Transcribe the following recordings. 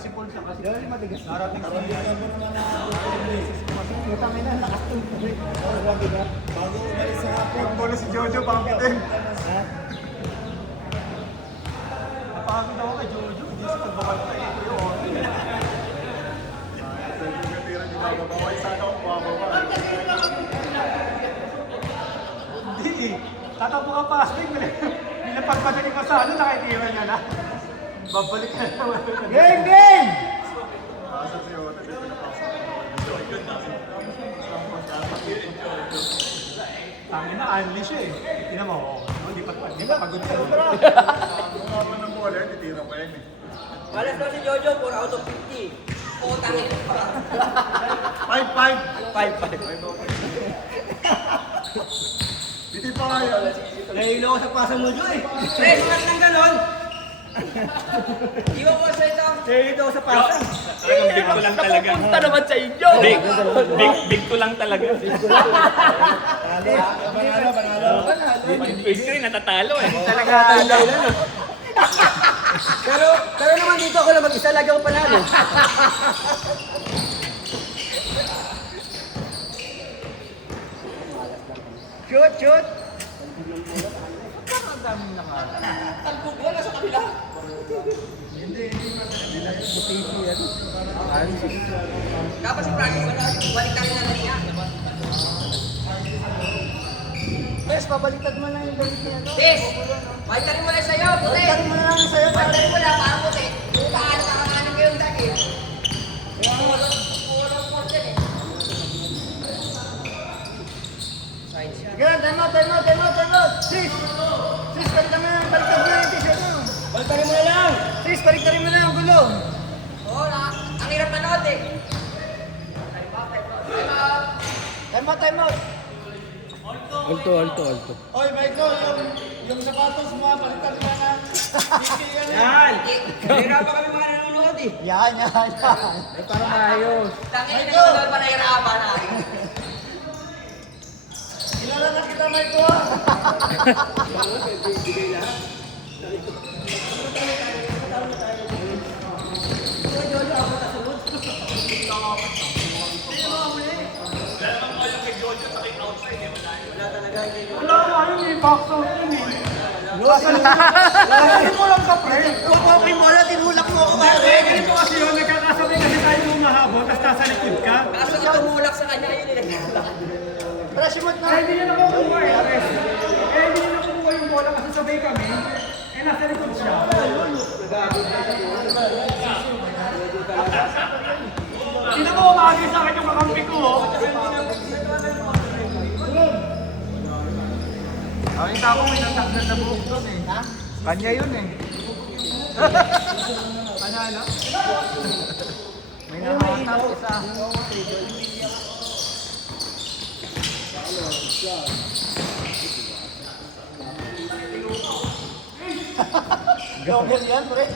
si Paul siya kasi. Dahil matigas. Narating Parang si bigyan mo naman na Utang ina, nakatulog. bago umalis sa hapon. Paul si Jojo, pangkitin. Ha? Napagod ako kay Jojo. Hindi siya nagbabay tayo. Hindi eh. Tatakbo ka fasting. Nilapagpadaling ko sa ano, nakikira niya na. Babalik na naman. Game, game! Tangin na, unleash siya eh. Tingnan mo, hindi pa pagod ka. ng bola, titira pa yan eh. Malas daw si Jojo, 4 out of 50. Oo, tangin pa. 5-5. Hindi pa kaya. Nahilo ko sa pasang mo, Joy. Fresh cut ng ganon. Iwan ko sa ito. Nahilo ko sa pasang. Talagang big ko lang talaga. Napunta naman sa inyo. Big ko lang talaga. Panalo. Pwede ko rin natatalo eh. Talaga dahilan. Pero naman dito ako lang mag-isa, lagi ako panalo. Shoot, shoot! Talbog ko na sa kabila. Dapat si Francis wala yung balik-takin na niya. Yes, pabaliktad mo lang yung galit niya. Des, balik-takin mo lang sa'yo, puti. Baliktad mo lang sa'yo. Balik-takin mo lang, parang puti. Bukaan, nakakanin ko yung dahil. Walang port yan eh. Side shot. Sige, time out. Sis, baliktad mo yung t-shirt mo. Balik-takin mo na lang. Sis, baliktad mo na yung gulong. Oo, ang hirap manood eh. Time out. Alto. Oy, Michael, yung sapatos mo, palitan mo na. Yan! Nahirapan kami mga nanonood eh. Yan. Para maayos. Tangin na nanonood pa nahirapan na. Kilala na kita, Michael. Wala na yun eh, box out yun eh. Lalasin mo lang sa pre. Huwag mo kay Mola, tinulak mo ako. Ganito kasi yun, nagkakasabay kasi tayo humahabol, tapos nasa likod ka. Kaso ito tumulak sa kanya yun eh. Tara, simot na. Hindi niya nakukuha eh, Ares. Hindi niya nakukuha yung bola kasi sabay kami. Nasa likod siya. Sino mo umagi sa akin yung kakampi ko, oh? Nakita ko may nasaktan na buhok doon eh. Ha? Kanya yun eh. Kanya lang? May nakahatap isa. Double yan, pre.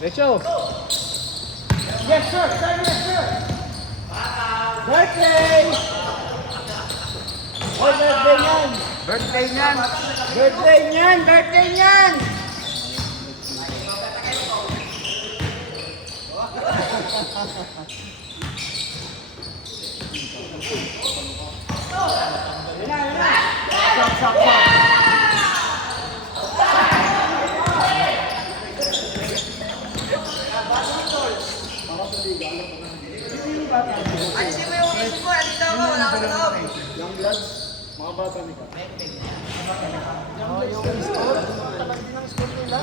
Diretso. Yes, sir. Birthday! Oh, birthday niyan. Birthday niyan. Alisin mo yung isip mo, nandito ako, wala ka sa loob. Young bloods, mga bata ni ka. Oh, yung score. Talag din ang score nila.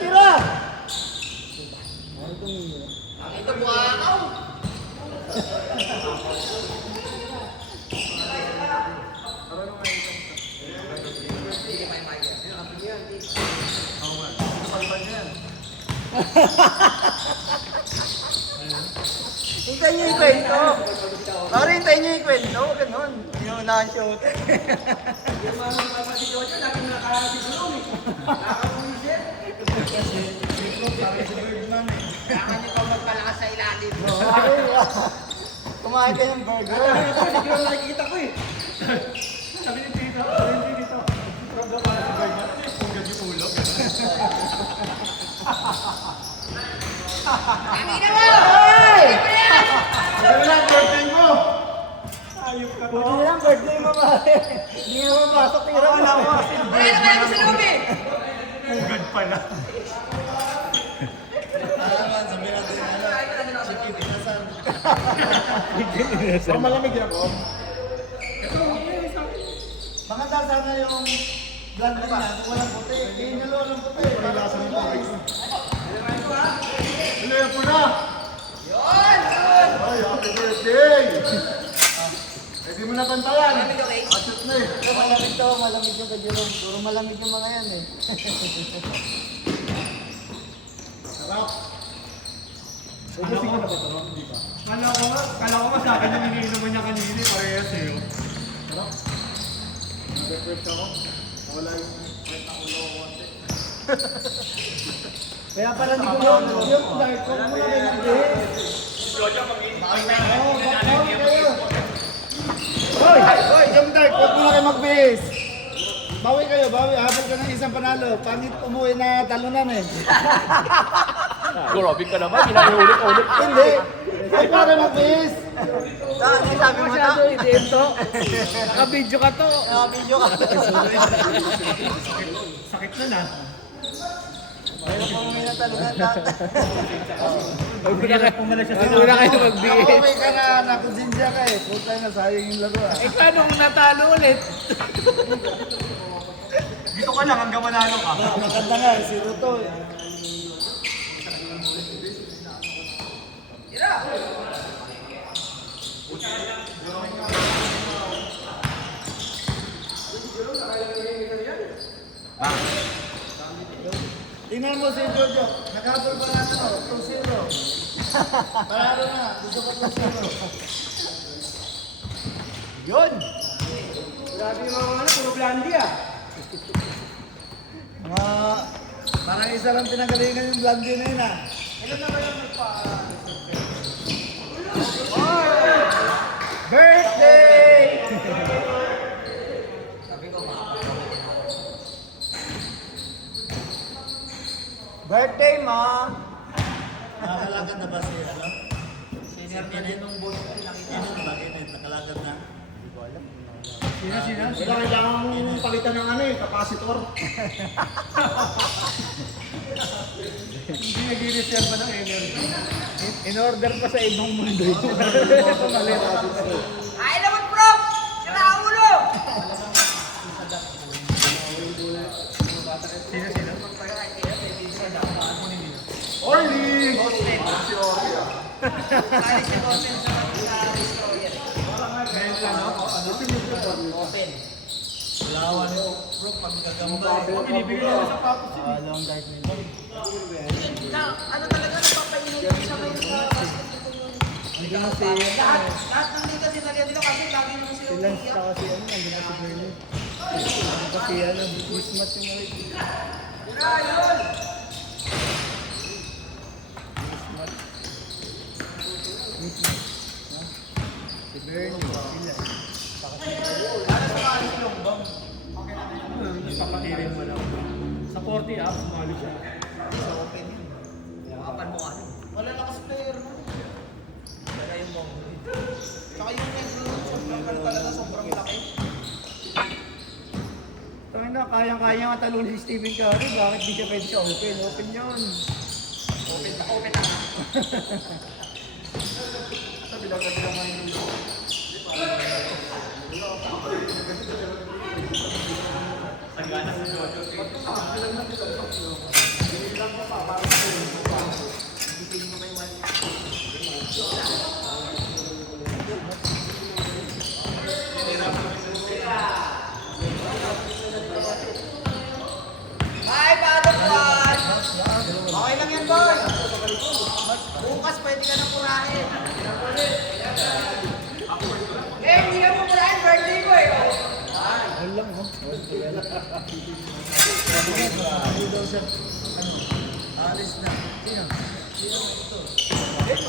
Tira! Ito buhakaw. Hintayin niyo yung kwento. Pare, hintayin niyo yung kwento. Ganon. Yung na-shoot. Yung mga si Jojo, lagi nakakasigulong eh. Nakakabulisit. sabi si Birdman eh. Kailangan niyo pa magpalakas sa ilalim. Kumain ka ng burger. Hindi ko nakikita ko eh. Sabi ni Tito, sabi ni Tito, from the para si Bergman, kung gabi ulo. Tangina mo! Sabi lang, birthday mo. Ayop ka to. Buti lang, birthday mo pare. Hindi nga mapasok, tira mo. Wala ko kasi Wala naman ako sa loob eh! Ugad pala. Naman, sabi natin, chicken inasal. Parang malamig yan ako. Maganda sana yung blend niya kung walang puti. Hindi nyo walang puti. Parang lasa ng tubig. Hello, yan po na! Yun! Ay, happy birthday! Pwede mo na pantayan. Asyot na eh. Malamig to, malamig yung kay Jerome. Puro malamig yung mga yan eh. Sarap. Kala ko nga sa akin yung iniinom niya kanina, parehas eh. Oh. Sarap. Nag-refresh ako. Wala yung kahit ang ulo ko konti. Kaya pala hindi ko yung dark coke mo na rin ang Hoy, yung dark, huwag mo na kayo magbihis. Bawi kayo, bawi. Habol ka ng isang panalo. Pangit umuwi na talunan eh. Grabe ka naman, ginaulit-ulit. Hindi. Huwag mo na kayo magbihis. Ano sabi mo na? Naka-video ka to. Nakabidyo ka. Sakit na na. Mayroon pang may natalunan lahat. Hirap pumala siya sa Huwag muna kayo magbihis. Nakauwi ka na, nakusinsya ka eh. Puta na, sayang yung laro ah. Eh, paano kung natalo ulit? Dito ka lang hanggang manalo ka. Maganda nga, si Ruto eh. Tingnan mo si Jojo, nakapal pa na ano, 2-0. Parado na, gusto ko 2-0. Yun! Grabe yung mga ano, puro blondie ah. Mga, parang isa lang pinagalingan yung blondie na yun ah. Birthday! Birthday mo! Nakalagad na ba si ano? Senior na din nung boss. Kenneth ba? Kenneth, nakalagad na. Sino? Wala kailangan palitan ng ano eh, kapasitor. Hindi nag-reserve ba ng energy? In order pa sa ibang mundo. Ay naman, bro! Sira ang ulo! Sino? Orly! Kali si Open sa destroyer. Ngayon lang ako, ano? Open. Walawan mo. Bro, pag gagamba eh. Binibigyan nila sa patos yun. Long dark nila. Ano talaga napapainit ko siya ngayon sa basketball yun. Lahat ng liga sinalihan nila kasi lagi nung sila Silang umiiyak. sa kasi ano, nandun na si Bernie. Kasi ano, mismatch yung mga Sira, yun! si Bernie. Sila. Papatirin mo lang. Sa 40 up, sumali siya. Sa open yun. Kapan mo ano? Wala lakas player mo. Wala yung bong. Tsaka yung negro, sobrang talaga sobrang laki. Tangin na, kayang-kaya nga talunin si Stephen Curry. Bakit di siya pwede sa open? Open yun. Open na. Kabilang nga yung Bye, Pato Juan! Okay lang yan, boy! Bukas pwede ka nang purahin. Eh, hindi ka mo purahin, birthday ko eh! Ayun lang, oh.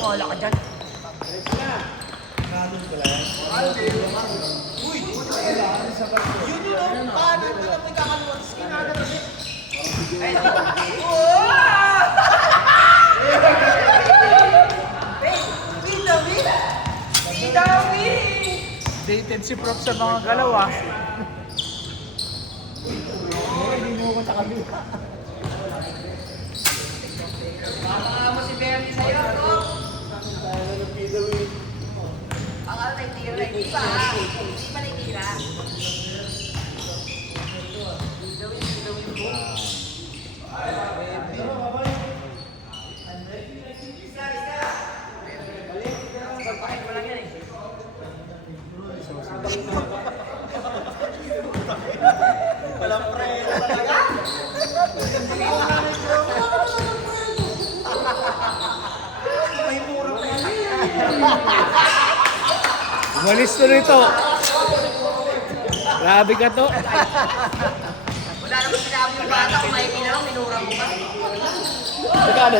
Wala ka dyan. Yun yun, paano ko na magkakaluan? Skinagad ulit. Dated si Prof sa mga galaw ah. Baka mo si Bernie sa'yo, no? Akala na itira. Hindi pa, ha? Hindi pa na itira. Gawin mo. Pagpakit mo lang yan eh. Walang preno talaga. May mura pa yan. Umalis tuloy to. Grabe ka to. Wala naman sinabi yung bata kung may kailangan, minura mo ba? Magkano?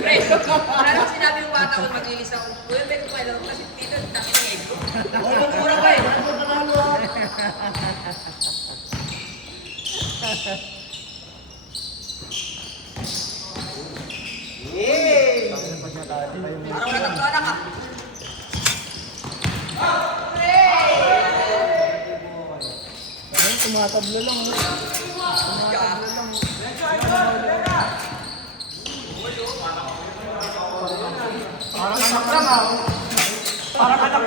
Pre, wala naman sinabi yung bata kung maglilis ako. Kuya, bet ko kayo kasi dito, dami ng egg. Mura ka eh. Parang wala tagpo anak ah. Tumatablo lang. Parang anak lang ah. Parang anak.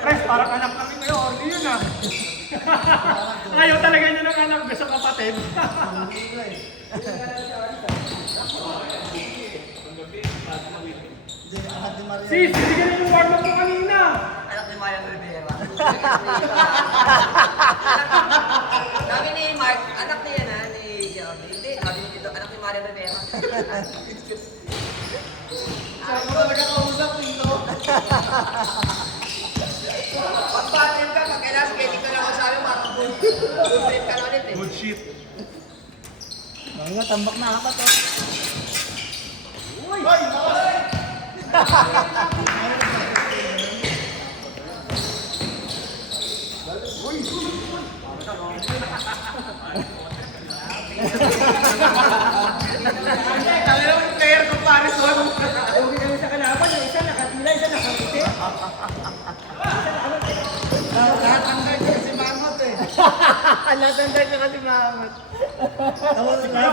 Pres, parang anak kami kayo. Hindi yun ah. Ayaw talaga niya ng anak. Gusto kapatid. Sis, hindi ka rin yung warm up mo kanina. Anak ni Marian Rivera. Sabi ni Mark, anak niya na, ni Gerald. Hindi, sabi niya dito, anak ni Marian Rivera. Saan mo talaga kausap dito? Pag-pattern ka, pag kailangan schedule ka lang sabi, parang good trip ka na ulit eh. Good shit. Mga tambak na ako to. Kaya yung player ko pares doon. Huwag kami sa kalaban, yung isa nakatila, isa nakangiti. Lahat ang guard kasi mangot eh. Lahat ng dahil ka kasi maangat. Kaya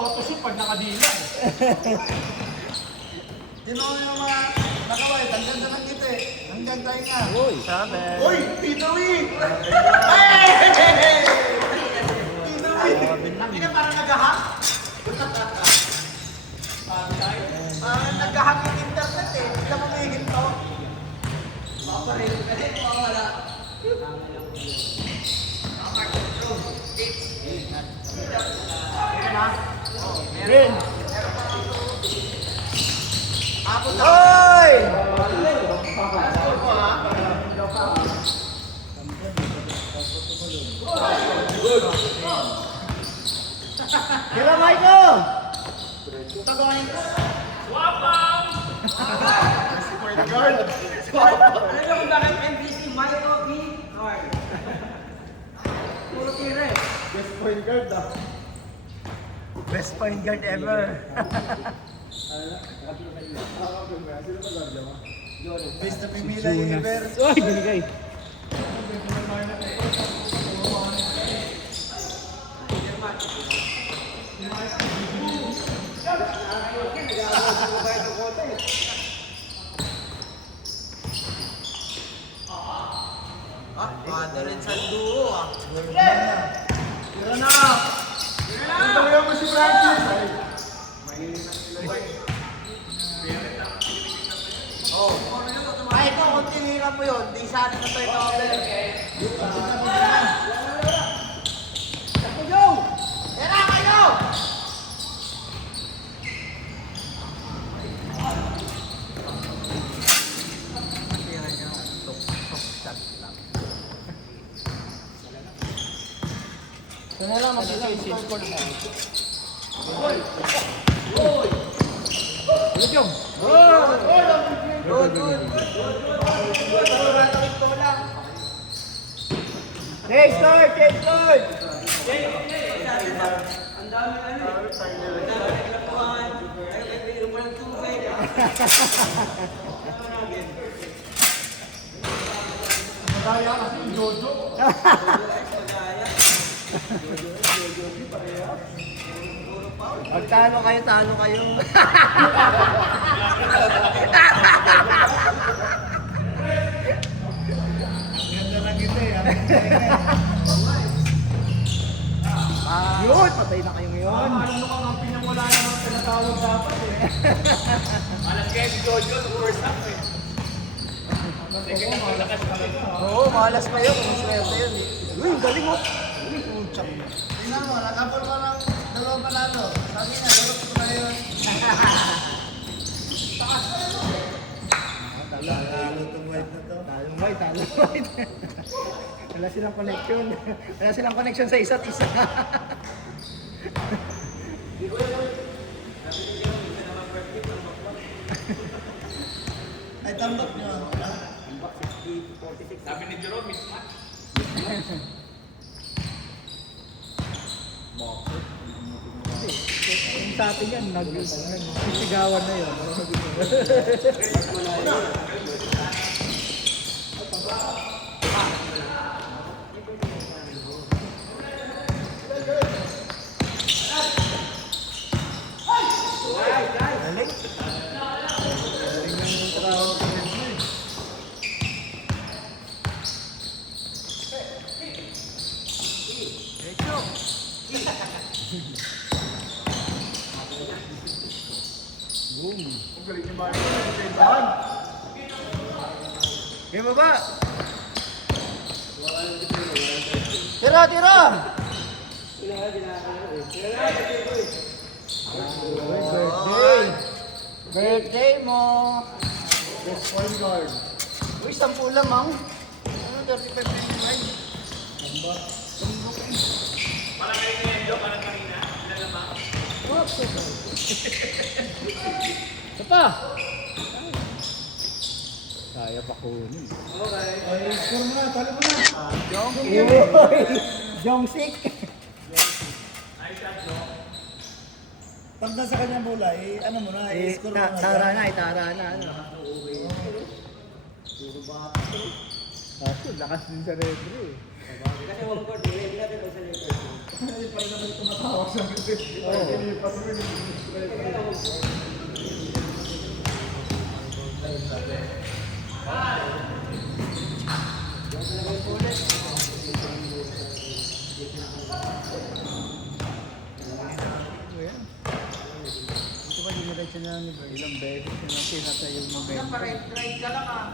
auto-shoot pag nakadila. Tinoon yung mga nakaway, hanggang sa nangiti. Hanggang tayo nga. Uy, Tito Wee! Tito Wee! Hindi ka parang nag-hack? Parang nag-hack yung internet eh. Hindi ka mamigil to. Maparilin ka din, mawala. Green. Hoy! Tira, Michael! Ano yung bakit MVC? Mayo B. North. Puro tira eh. Best point guard ever. Best na pimila yung Iber. Uy, binigay. Ano rin sa duo ah. Talaga mo si Francis. Kahit kung tinira mo yun, di sana na turnover. Tira kayo! Ito na lang mag-change score na. Ulit yung. Hey, start! Change start! Pag talo kayo, talo kayo. Ganda lang ito eh. Yun, patay na kayo ngayon. Ano ka ang pinamula naman tinatawag dapat eh. Alam kayo si Jojo, first half eh. Oo, malas kayo. Kung swerte yun. Uy, galing mo. Tingnan mo, nakapol pa ng dalawang panalo. Sabi niya, dalawang ko na yun. Talo itong white na to. Talong white, talong white. Wala silang connection. Wala silang connection sa isa't isa. Ay, tambak nyo. Sabi ni Jerome, mismatch. Yung sa atin yan, nagsisigawan na yun. Okay, baba! Tira, tira! Birthday! Birthday mo! Yes, point guard. Uy, 10 lamang. Ano, 35-25? Parang kayo na yan, parang kanina. Ilan naman? Ito pa! Kaya pa kunin. Ay, score mo na, talo mo na. Jongsik! Pag nasa kanya bola, ano mo na, score mo na. Tara na, itara na. Ano? Kaso, lakas din sa referee. Kasi wag ko, hindi natin sa letter. Ito ba diniretso na ni Bro? Ilang beses na sinata yung momentum. Right ka lang ah.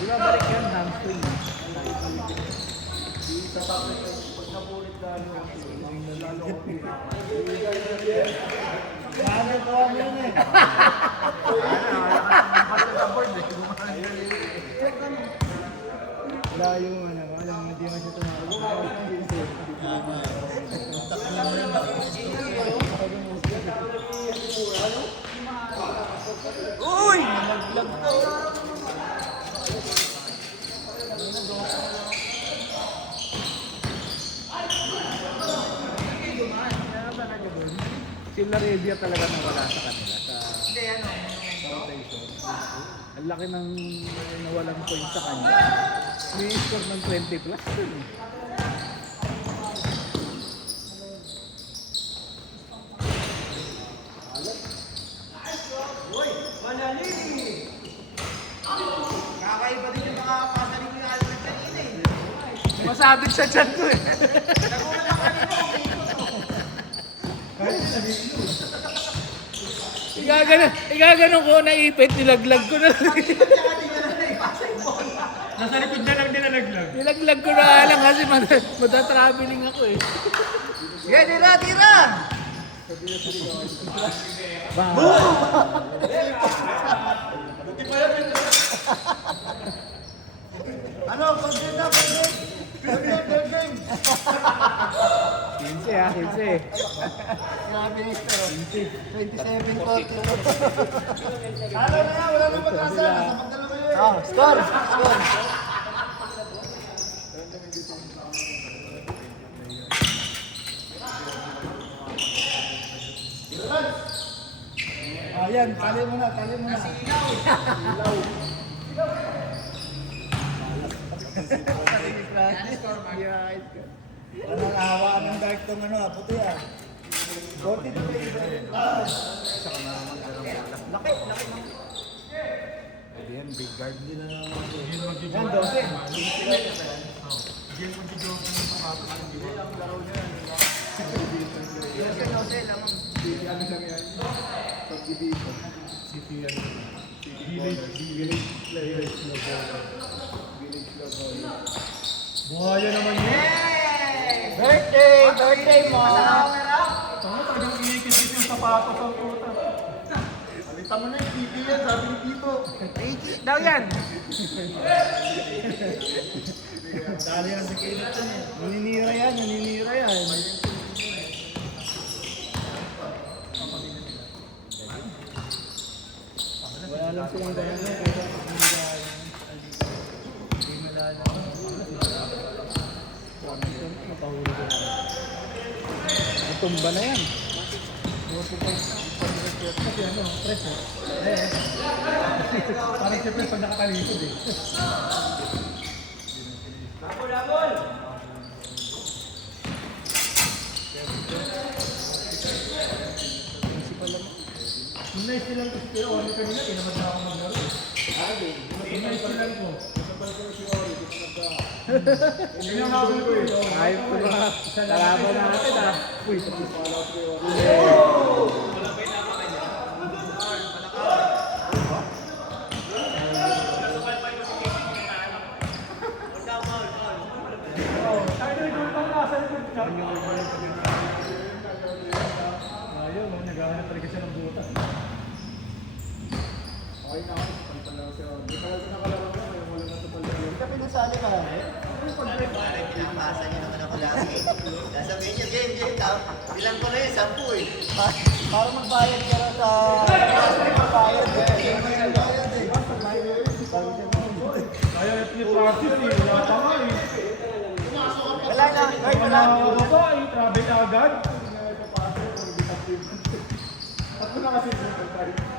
Di ba balik yan? Hamstring. Ano ko mo yun eh. Wala yung ano, alam mo, hindi man siya tumawag. Uy! Nalaglag to! Sila Arabia talaga nang wala sa kanila sa foundation. Ang laki ng nawalan points sa kanya. May score ng 20 plus dun eh. Kakaiba din yung mga pasaling ni Albert kanina eh. Masabit sa chan ko eh. Nagulat ako kanina kung Igaganon ko, naipit, nilaglag ko na. Nasa likod na lang nilalaglag. Nilaglag ko na lang kasi matatraveling ako eh. sige, tira, tira! 15. Grabe nito. 27-42. Talo na yan, wala nang pag-asa. Nasa pagdalawa yun. Oh, score! Score! Ayan, tali mo na, tali mo na. Anong awa ng dark tong ano, puti ah. 42. Laki. Yan, big guard nila na. Yan, 12. Buhaya naman yun. Birthday mo! Tama, talagang iikis yung sapatos ang puta. Alita mo na yung TV yan, sabi ni Tito. Daw yan. Dali yan sa kilit yan eh. Naninira yan. Wala lang silang ganyan kaya Tumba na yan. Kasi ano, press eh. Parang siyempre pag nakatalikod eh. Nice lang kasi pero Oli kanina, tinamad na ako maglaro eh. Nice lang ko. Hindi na ako ko eh. Ayos ko mga kalaban natin ah. Uy, Ay, nag-goal pa nga sa likod siya. Ayaw, no? Naghahanap talaga siya ng butas. Hindi ka pinasali ka lang eh. Pinapasa niyo naman ako lagi. Sasabihin niyo, game, bilang ko na yun, 10 eh. Para magbayad ka na sa... Magbayad eh. Magbayad eh. Kaya i-practice eh, wala pa nga eh. Wala na. Ay, wala. Mga babae, travel agad. Ako na kasi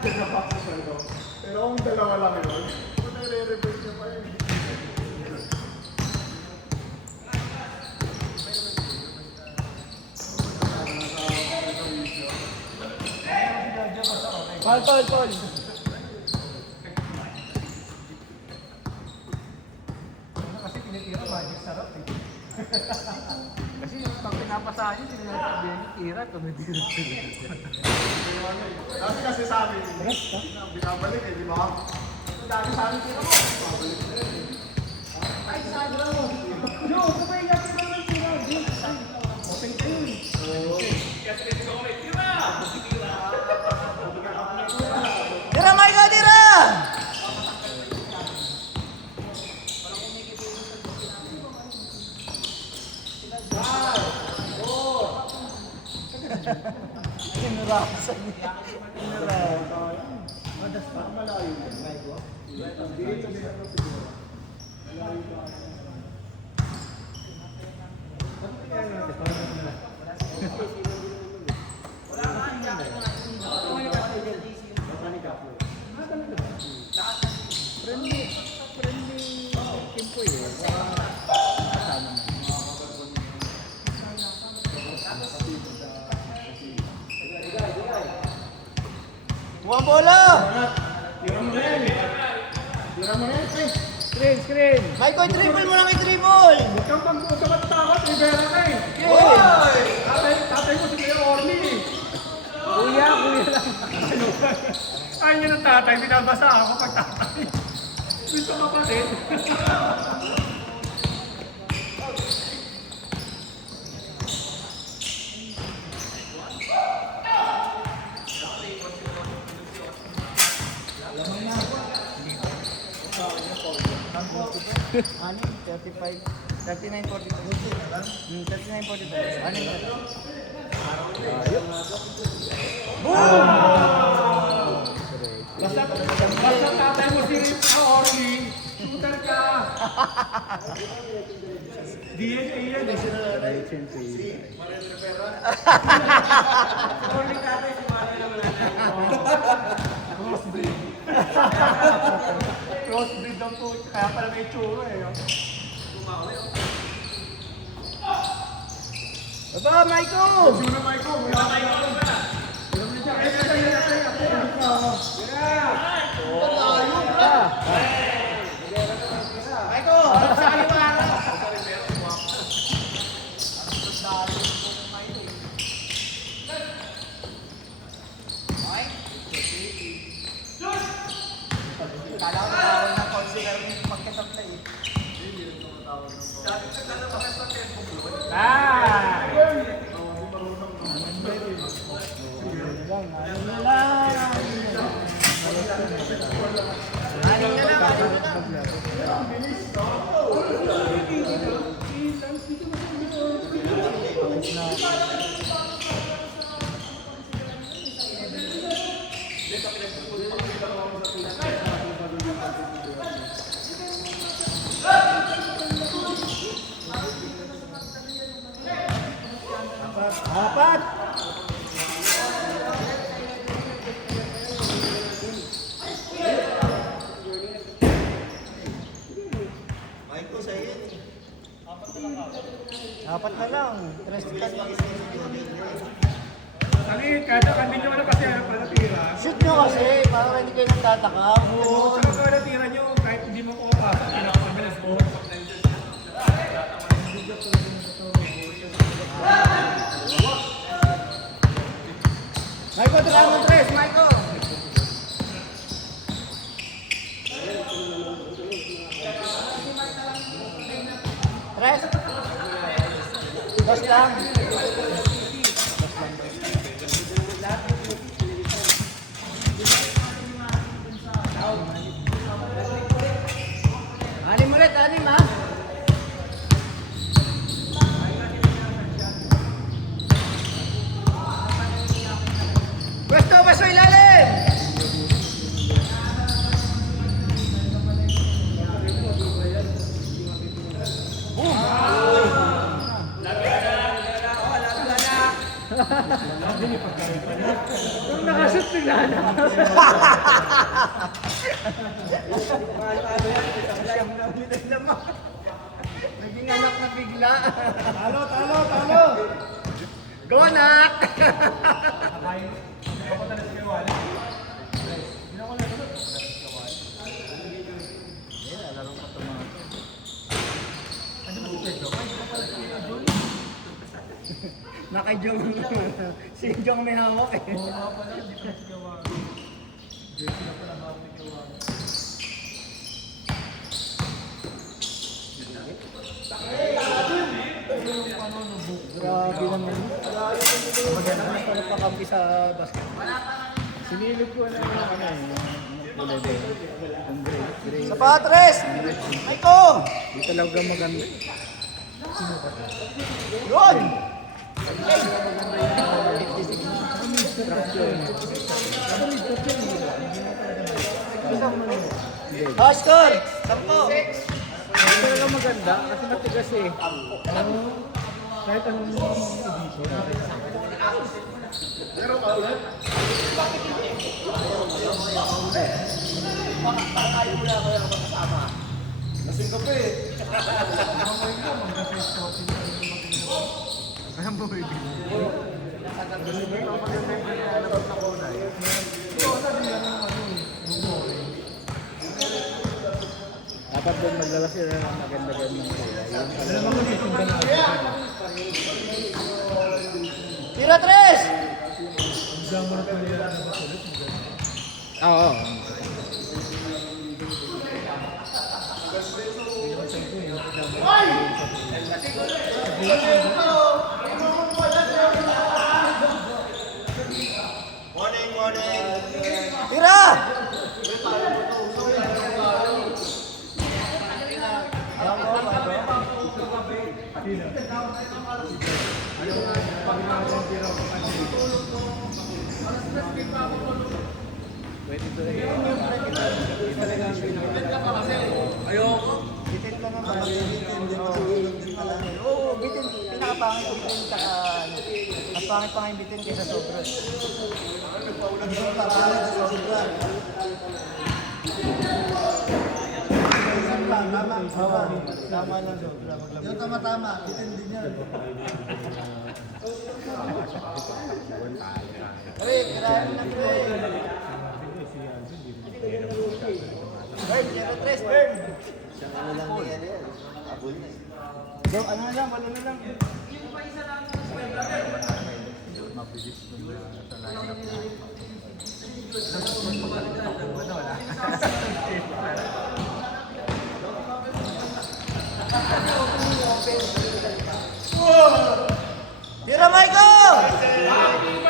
pinapasa sa ito. Pero kung dalawa lang yun, kung nare-reverse niya pa yun. Paul. Kasi pinitira, magic sarap eh. kasi pag pinapasahan nyo, tira, tumitira sila. Kasi sa amin, binabalik eh, di ba? Dati sa amin, binabalik eh. Ay, sabi lang mo. Yo, kumay natin naman ng tira. Open ka yun. Tira, Michael, tira! Kinurasan niya. Kinurasan. Madas pa, malayo. Dito siguro. Malayo pa. Friendly tempo eh. Kasama mo. Buwang bola! Tira mo na yan eh. Screen! Michael, dribble mo lang i-dribble! Huwag kang magtakot, Rivera ka eh. Hoy! Tatay mo si Kuya Orly eh. Kuya lang. Ay, yun ang tatay, binabasa ako pag tatay. Gusto kapatid. Ano? 35. 39-42. 39-42. Ano yun? Basta tatay mo si Orly, shooter ka. DNA yan eh. Right and play. Orly tatay si Mara naman. Crossbreed. Crossbreed lang po. Kaya pala may tsura eh. Baba, Maiko! Tsura Michael. Wala tayo ba? Maiko! Sa kaliwa ka! Kala ko natawag ng consular yung magkasablay eh. Aning na lang, aning na lang. Apat! Mike ko sa'yo yan eh. Apat na lang. Tres ka. Tali, kada hindi nyo ano kasi ano pala tira. Shoot nyo kasi, para hindi kayo nagtataka. Oo, saka kada tira nyo, kahit hindi mo kumapasok, pinakamabilas mo. Maiko, tira mo tres, Maiko! Tres! Dos lang! Anim ulit, anim ha! Pwesto, paso ilalim! Kung nakashoot, bigla na. Naging anak na bigla. Talo, talo, talo! Go, anak! Ako na si Wally. Naka-jong si Jong may hawak eh. Oo nga pala, hindi pa si Wally. Jersey na pala hawak ni Wally. Grabe naman. Maganda na pala pakampi sa basket. Sinilip ko na yung ano eh. Yung kulay ba yun? Yung gray. Sa patres! Maiko! Di talaga maganda. Yun! Oscar! Sampo! Di talaga maganda kasi matigas eh. Kahit anong edition. Dapat doon maglala sila ng maganda-gandang kulay. Yung pala. Tira tres! Oo. Morning, morning. Tira! Sino? Ayaw nga, pag natin pero Pwede to eh. Ayoko. Bitin ka naman. Bitin, di matulog din pala. Oo, bitin. Pinakapangit ko bitin. Mas pangit pa nga yung bitin kaysa sobra. Bitin pa, pangit sa sobra. Tama lang sobra. Yung tama-tama, bitin din yan. Pre, kailangan na pre. Burn, 0-3, burn. Siyang ano lang ni ano yan. Abol na eh. Bro, ano na lang, wala na lang. Mabilis mo sa lineup na. Tira, Michael!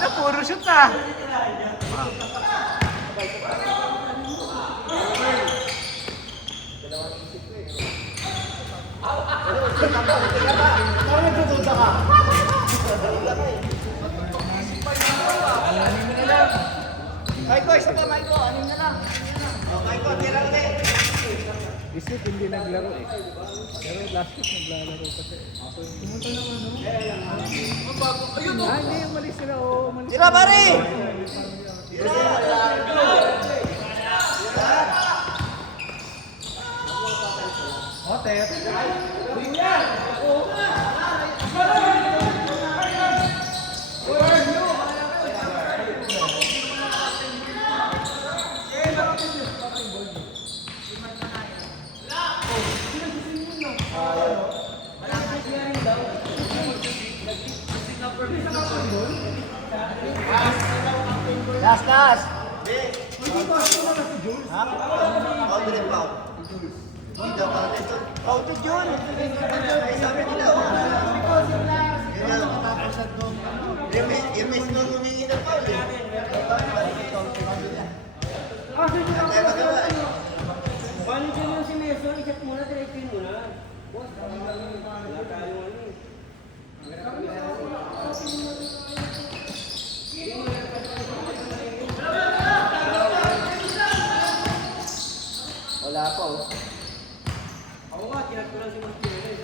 na, puro shoot na. Michael, isa pa, Michael. Anim na lang. Isip hindi naglaro eh. Pero last week naglalaro kasi. Hindi, umalis sila. Oo, umalis. Tira, pare! Last. Foul din, foul. Hindi daw foul din. Outed yun. Sabi nila, yun nga, matapos at nung, yung miss nung humingi ng foul eh. Kaya magawa eh. Paano dyan yung si Mason? Ikat muna, direktin mo na. Boss, wala tayo ano eh. Wala pa, oh. Ako nga, tinat ko lang si Martinez.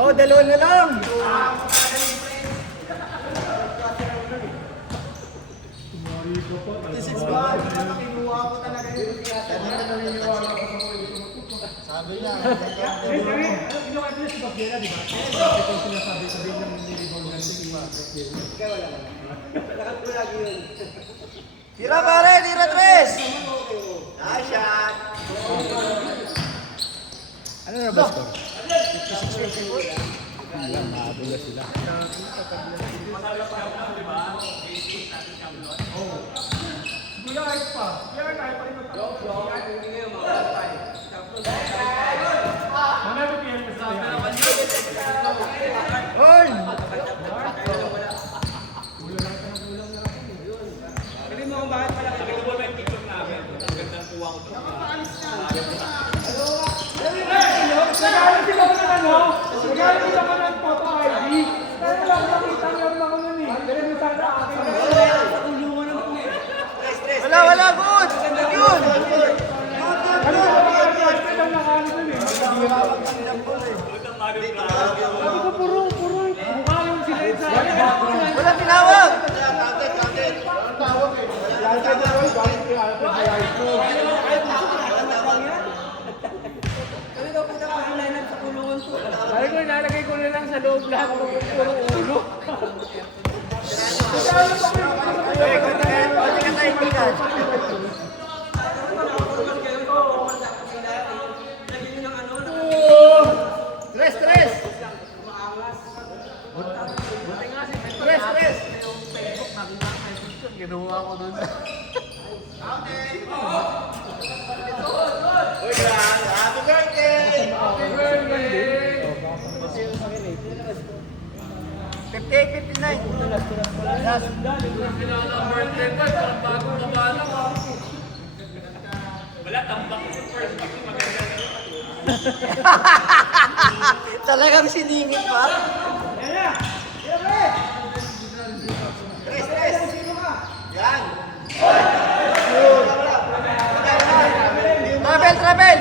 Oh, dalawa na lang. This is bad. Kinuha ko talaga yun. Sabi niya, Yung kaya si Bastiera, di ba? Kasi kung sinasabi ng nilibang ng si Bastiera. Tira, pare. Tira, tres. nice shot. Ano na ba score? 56-54. Lang, mahabol na sila. Kuya, kahit pa. Kuya, kahit pa rin ito. Mamaya mo PM kasi yan. Burn. Sabi mo kung bakit pala kami ko yung TikTok namin. Ang gandang kuha ko ito. Nagalit sila ko ng ano? Nagalit sila ko ng photo ID. Pero lang nakita meron ako nun eh. Pero mo sana akin. Wala. Good. Yun. Ano ba mga artist lang nakalit nun eh. Sabi ko puro. Mukha yung sila sa akin. Wala tinawag. Kami daw pinapakailan sa kulungan ko. Sabi ko, ilalagay ko na lang sa loob lahat ng puro ulo. Pwede ka tayo pikas. Tres. Ginawa ko nun. Uy, grabe. last pala. Last. Talagang siningit pa. Yan. Travel, travel.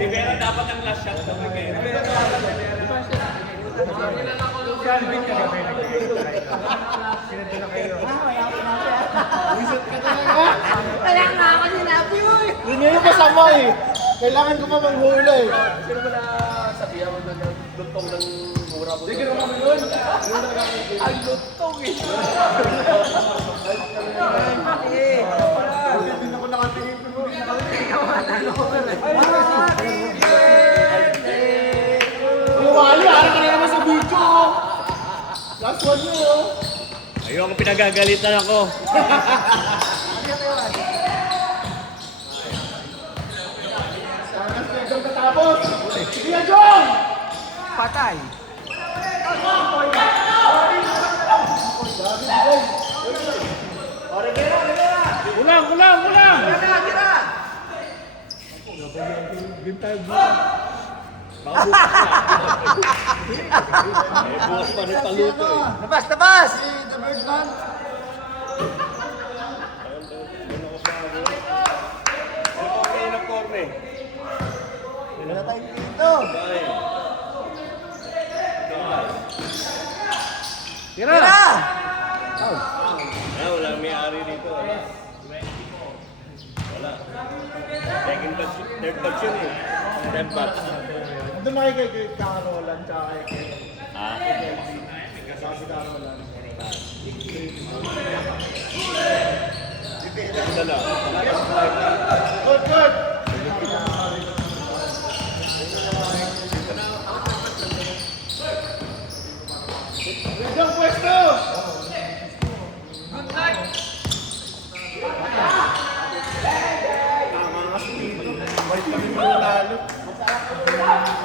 Rivera dapat ang last shot ng Rivera. Calvin ka gabi Kaya nga ako sinabi mo eh. Yun yung kasama eh. Kailangan ko pa manghula eh. Sino ba na sabihan mo na lutong ng mura mo? Sige naman yun. Ang lutong eh. Hindi na ko nakatingin ko. Lumali, harap ka na naman sa video. Last one yun oh. Ayoko pinagagalitan ako. Sana schedule katapos. Sige na, Jong! Patay. Ulang, ulang, ulang! Bukas pa rin paluto eh. Labas, labas! The Birdman. Okay na korne. Wala tayong dito. Tira! Tira! Walang may-ari dito. Wala. Second batch, third batch yun eh. Third batch. Doon makikigil kakarolan tsaka kay Ah. Saka si Carolan. Dala. Good, good! Medyo pwesto!